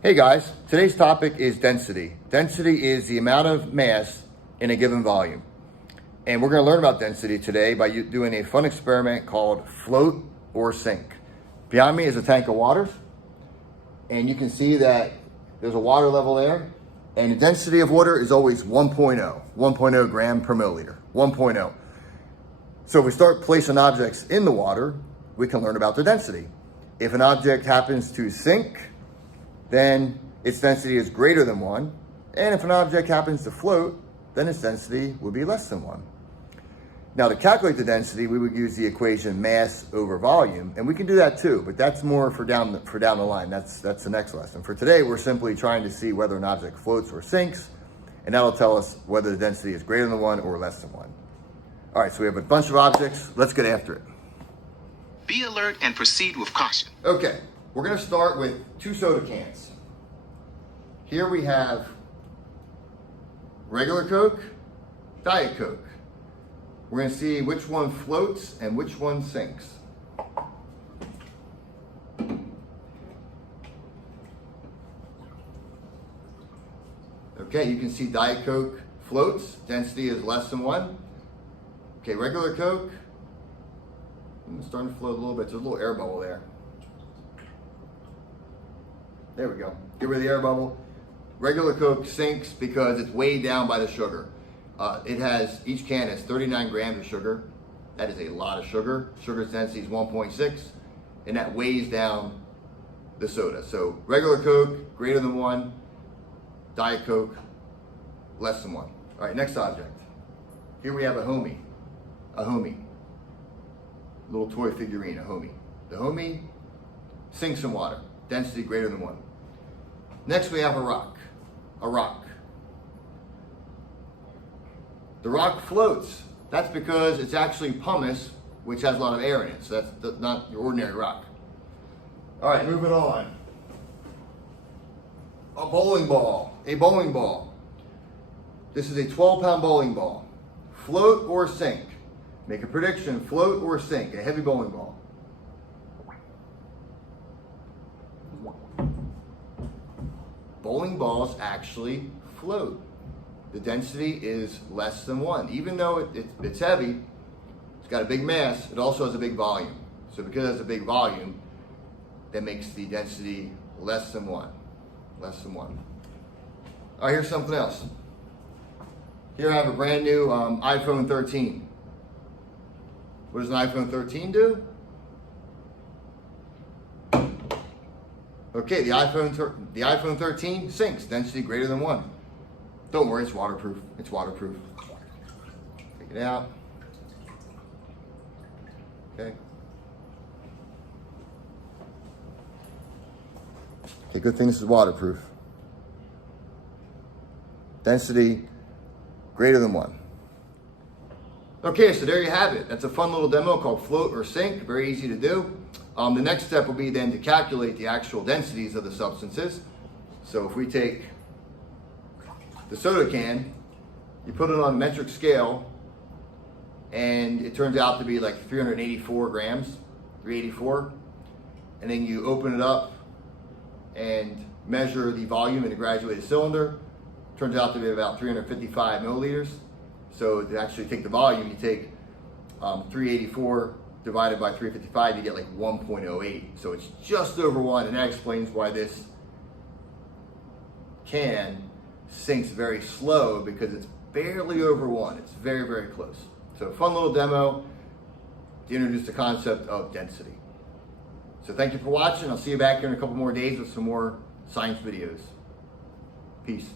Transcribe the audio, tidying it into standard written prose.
Hey guys, today's topic is density. Density is the amount of mass in a given volume. And we're going to learn about density today by doing a fun experiment called float or sink. Behind me is a tank of water, and you can see that there's a water level there, and the density of water is always 1.0 gram per milliliter, 1.0. So if we start placing objects in the water, we can learn about the density. If an object happens to sink, then its density is greater than 1. And if an object happens to float, then its density would be less than 1. Now to calculate the density, we would use the equation mass over volume, and we can do that too, but that's more for down the line. That's the next lesson. For today, we're simply trying to see whether an object floats or sinks, and that'll tell us whether the density is greater than 1 or less than 1. All right, so we have a bunch of objects. Let's get after it. Be alert and proceed with caution. Okay, we're gonna start with 2 soda cans. Here we have regular Coke, Diet Coke. We're gonna see which one floats and which one sinks. Okay, you can see Diet Coke floats, density is less than 1. Okay, regular Coke, it's starting to float a little bit. There's a little air bubble there. There we go. Get rid of the air bubble. Regular Coke sinks because it's weighed down by the sugar. Each can has 39 grams of sugar. That is a lot of sugar. Sugar's density is 1.6, and that weighs down the soda. So regular Coke, greater than 1. Diet Coke, less than 1. All right, next object. Here we have a homie. Little toy figurine, a homie. The homie sinks in water, density greater than 1. Next we have a rock. The rock floats. That's because it's actually pumice, which has a lot of air in it. So that's not your ordinary rock. All right, moving on. A bowling ball. This is a 12-pound bowling ball. Float or sink? Make a prediction, float or sink, a heavy bowling ball. Bowling balls actually float. The density is less than 1. Even though it's heavy, it's got a big mass, it also has a big volume. So because it has a big volume, that makes the density less than 1. All right, here's something else. Here I have a brand new iPhone 13. What does an iPhone 13 do? Okay, the iPhone 13 sinks, density greater than 1. Don't worry, it's waterproof. Take it out. Okay. Okay, good thing this is waterproof. Density greater than 1. Okay, so there you have it. That's a fun little demo called float or sink. Very easy to do. The next step will be then to calculate the actual densities of the substances. So if we take the soda can, you put it on a metric scale, and it turns out to be like 384 grams, 384. And then you open it up and measure the volume in a graduated cylinder. Turns out to be about 355 milliliters. So to actually take the volume, you take 384 divided by 355, you get like 1.08. So it's just over 1, and that explains why this can sinks very slow, because it's barely over 1. It's very, very close. So fun little demo to introduce the concept of density. So thank you for watching. I'll see you back here in a couple more days with some more science videos. Peace.